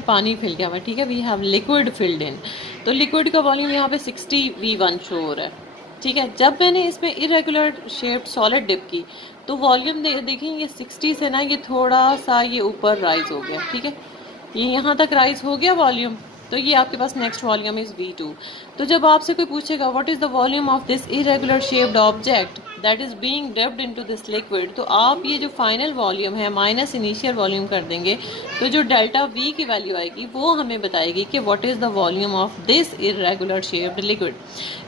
पानी फिल किया हुआ है, ठीक है, we have liquid filled in. तो लिक्विड का वॉल्यूम यहाँ पे 60V1 शो हो रहा है, ठीक है। जब मैंने इसमें इरेगुलर शेप्ड सॉलिड डिप की तो वॉल्यूम देखें ये 60 से ना ये थोड़ा सा ये ऊपर राइज हो गया, ठीक है, ये यहाँ तक राइज हो गया वॉल्यूम। तो ये आपके पास नेक्स्ट वॉल्यूम इज V2। तो जब आपसे कोई पूछेगा what is the volume of this irregular shaped object that is being dipped into this liquid, तो आप ये जो फाइनल वॉल्यूम है माइनस इनिशियल वॉल्यूम कर देंगे, तो जो डेल्टा V की वैल्यू आएगी वो हमें बताएगी कि what is the volume of this irregular shaped liquid.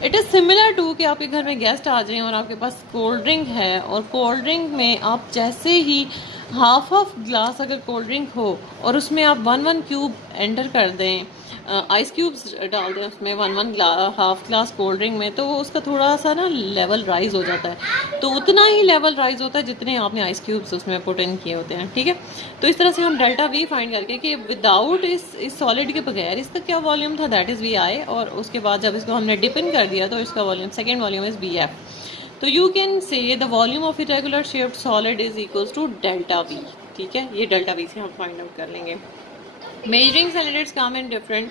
It is similar to कि आपके घर में गेस्ट आ जाएं और आपके पास कोल्ड ड्रिंक है, और कोल्ड ड्रिंक में आप जैसे ही हाफ ग्लास अगर कोल्ड ड्रिंक हो और उसमें आप 1 क्यूब एंटर कर दें, आइस क्यूब्स डाल दें उसमें 1 हाफ ग्लास कोल्ड ड्रिंक में, तो वो उसका थोड़ा सा ना लेवल राइज हो जाता है। तो उतना ही लेवल राइज होता है जितने आपने आइस क्यूब्स उसमें पुट इन किए होते हैं, ठीक है। तो इस तरह से हम डेल्टा V फाइंड करके कि विदाउट इस सॉलिड के बगैर इसका क्या वॉल्यूम था, दैट इज़ VI, और उसके बाद जब इसको हमने डिप इन कर दिया तो इसका volume second volume is VF। तो you can say the volume of irregular shaped solid is equals to delta V, ठीक है। ये डेल्टा V से हम फाइंड आउट कर लेंगे। Measuring cylinders come in different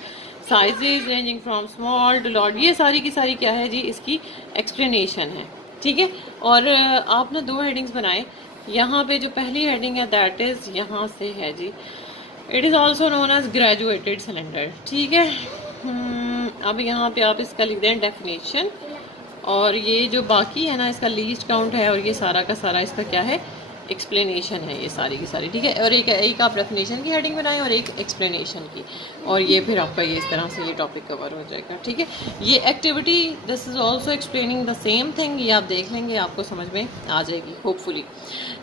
sizes ranging from small to large, ये सारी की सारी क्या है जी, इसकी एक्सप्लेनेशन है, ठीक है। और आप ना 2 हेडिंग्स बनाए। यहाँ पे जो पहली हेडिंग है दैट इज यहाँ से है जी, it is also known as graduated cylinder, ठीक है। अब यहाँ पे आप इसका लिख दें डेफिनेशन, और ये जो बाकी है ना इसका लीस्ट काउंट है, और ये सारा का सारा इसका क्या है, एक्सप्लेनेशन है ये सारी की सारी, ठीक है। और एक आप डेफिनेशन की हेडिंग बनाएं और एक एक्सप्लेनेशन की, और ये फिर आपका ये इस तरह से ये टॉपिक कवर हो जाएगा, ठीक है। ये activity this is also explaining the same thing, ये आप देख लेंगे आपको समझ में आ जाएगी hopefully.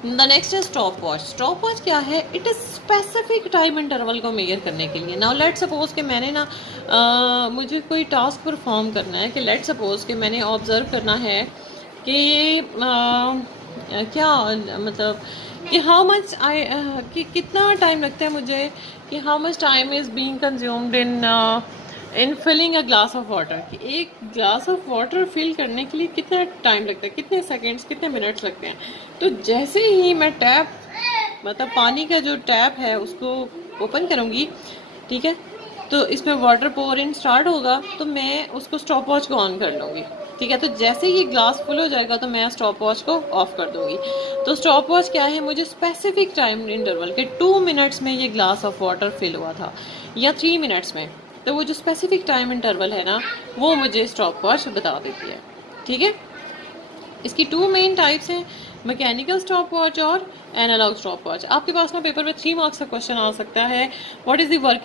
The next is stop watch. Stop watch क्या है, it is specific time interval को मेजर करने के लिए। नाउ लेट सपोज कि मैंने ना मुझे कोई टास्क परफॉर्म करना है, कि लेट सपोज कि मैंने ऑब्जर्व करना है कि क्या मतलब कि हाउ मच कि कितना टाइम लगता है मुझे, कि how much time is being consumed in filling a glass of water, कि एक ग्लास ऑफ वाटर फिल करने के लिए कितना टाइम लगता है, कितने सेकंड्स कितने मिनट्स लगते हैं। तो जैसे ही मैं टैप मतलब पानी का जो टैप है उसको ओपन करूँगी, ठीक है, तो इसमें वाटर पोर इन स्टार्ट होगा, तो मैं उसको स्टॉप वॉच को ऑन कर लूँगी, ठीक है। तो जैसे ही ग्लास फुल हो जाएगा तो मैं स्टॉप वॉच को ऑफ कर दूंगी। तो स्टॉप वॉच क्या है, मुझे स्पेसिफिक टाइम इंटरवल के 2 मिनट्स में ये ग्लास ऑफ वाटर फिल हुआ था या 3 मिनट्स में, तो वो जो स्पेसिफिक टाइम इंटरवल है ना वो मुझे स्टॉप वॉच बता देती है, ठीक है। इसकी 2 मेन टाइप्स हैं, मैकेनिकल स्टॉप वॉच और एनालॉग स्टॉप वॉच। आपके पास ना पेपर में 3 मार्क्स का क्वेश्चन आ सकता है, व्हाट इज द वर्किंग